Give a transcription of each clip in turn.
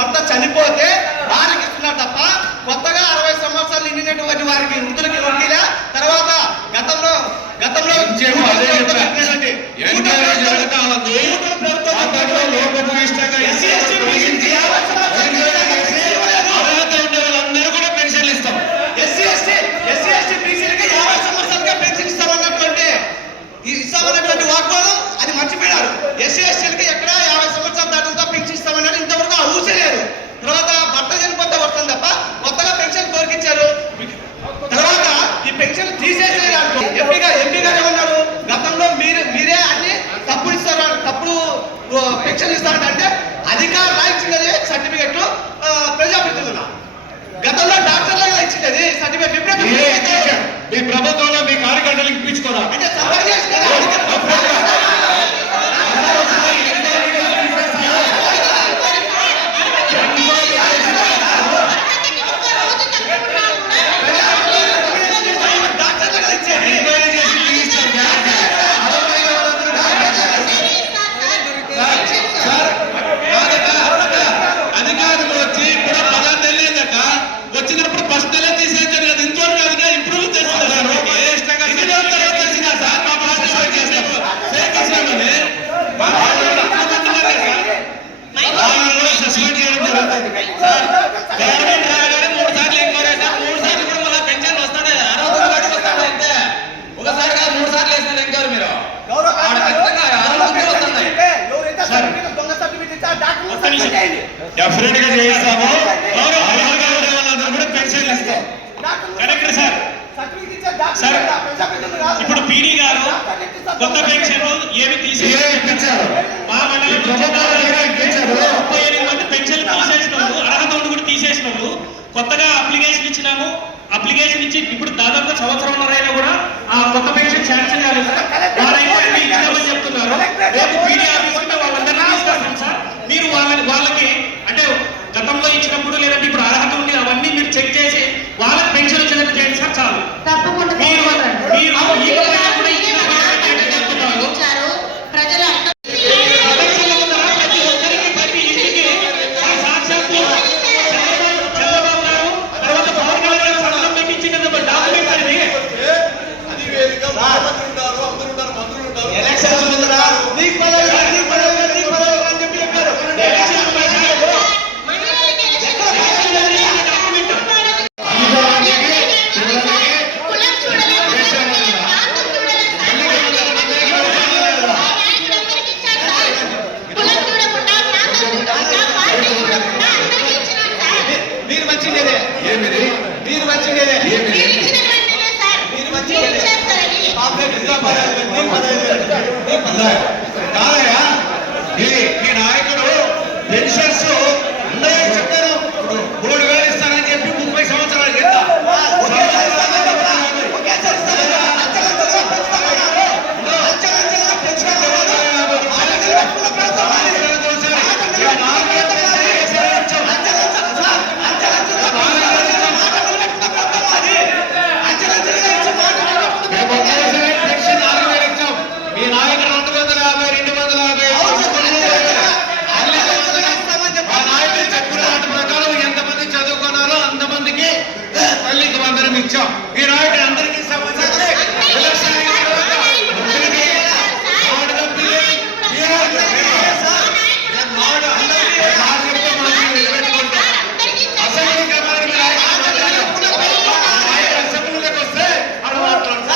భర్త చనిపోతే వారికి ఇస్తున్నారు తప్ప కొత్తగా 60 సంవత్సరాలు నిండినటువంటి వారికి వృద్ధులకి వడ్డీలా. తర్వాత గతంలో ఇస్తామన్నటువంటి వాగ్దానం అది మర్చిపోయినారు. ఎస్సీ ఎస్టీలకి ఎక్కడ 50 సంవత్సరాలు దాటితో పెన్షన్ ఇస్తామన్నారు. ఇంతవరకు ఆ ఊసలేదు. తర్వాత భర్త చనిపోతే వస్తుంది తప్ప కొత్తగా పెన్షన్ కోరికిచ్చారు. తర్వాత ఈ పెన్షన్ తీసేసేది అంటూ ఎంపీ గారు ఏమన్నారు, గతంలో మీరే అన్ని తప్పుడు ఇస్తారు, తప్పుడు పెన్షన్ ఇస్తారంటే అధికారులు రాయించినది సర్టిఫికెట్లు ప్రజాప్రతినిధులు. గతంలో డాక్టర్లుగా ఇచ్చినది సర్టిఫికెట్ మీ ప్రభుత్వంలో మీ కార్యకర్తలకు ఇప్పించుకోరా అంటే సఫర్ చేసి డెఫినెట్ గా చేయిస్తాము. కూడా పెన్షన్ ఇస్తాం. Correct sir. సార్ ఇప్పుడు పీడీ గారు కొత్త పెన్షన్ ఏమి తీసేసారు. మా మండలంలో 38 మంది పెన్షన్ తీసేసినాము. అర్హత ఉండి కూడా తీసేసినాము. కొత్తగా అప్లికేషన్ ఇచ్చినాము. అప్లికేషన్ ఇచ్చి ఇప్పుడు దాదాపు సంవత్సరంన్నర అయినా కూడా ఆ కొత్త పెన్షన్ శాంక్షన్ కాలేదు సార్. వారైతే అన్ని ఇచ్చినామని చెప్తున్నారు. రేపు పీడీ ఆఫీసులో వాళ్ళందరినీ తీసుకొస్తాం సార్. మీరు వాళ్ళకి అంటే గతంలో ఇచ్చినప్పుడు లేదంటే ఇప్పుడు అర్హత ఉండి అవన్నీ మీరు చెక్ చేసి వాళ్ళకి పెన్షన్ వచ్చినట్టు చేయండి సార్. చాలు. తప్పకుండా కాదయా మీ నాయకుడు పెన్షన్స్ ఉన్నాయని చెప్పారు. 3000 ఇస్తారని చెప్పి 30 సంవత్సరాల కింద మీ నాయకుడు అందరికీ సంబంధించి అసెంబ్లీలోకి వస్తే అక్కడ మాట్లాడతారు.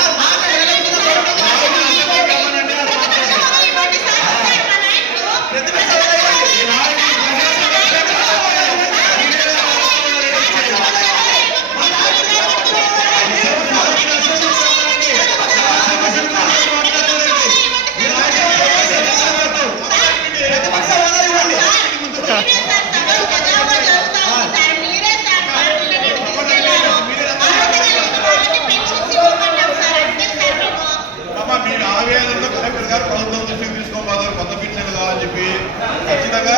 ఖచ్చితంగా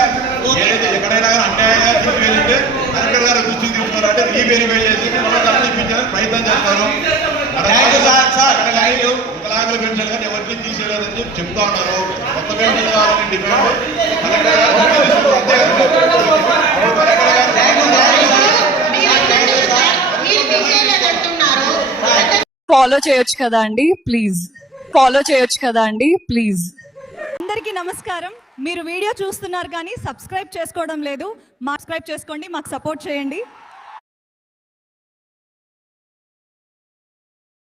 ఏదైతే ఎక్కడైనా అన్యాయంగా తీసుకెళ్తే కలెక్టర్ గారు దృష్టికి తీసుకున్నారంటే రీవెరిఫై చేసి ఇప్పించడానికి ప్రయత్నం చేస్తారు. ఒకలాగా పాత పెన్షన్ కానీ ఎవరికి తీసేయలేదని చెప్పి చెప్తా ఉన్నారు. కొత్త పెన్షన్ కావాలని డిమాండ్ కలెక్టర్ గారు అంతే ఫాలో చేయొచ్చు కదా అండి ప్లీజ్, ఫాలో చేయొచ్చు కదా అండి ప్లీజ్. అందరికీ నమస్కారం. మీరు వీడియో చూస్తున్నారు కానీ సబ్స్క్రైబ్ చేసుకోవడం లేదు. సబ్స్క్రైబ్ చేసుకోండి, మాకు సపోర్ట్ చేయండి.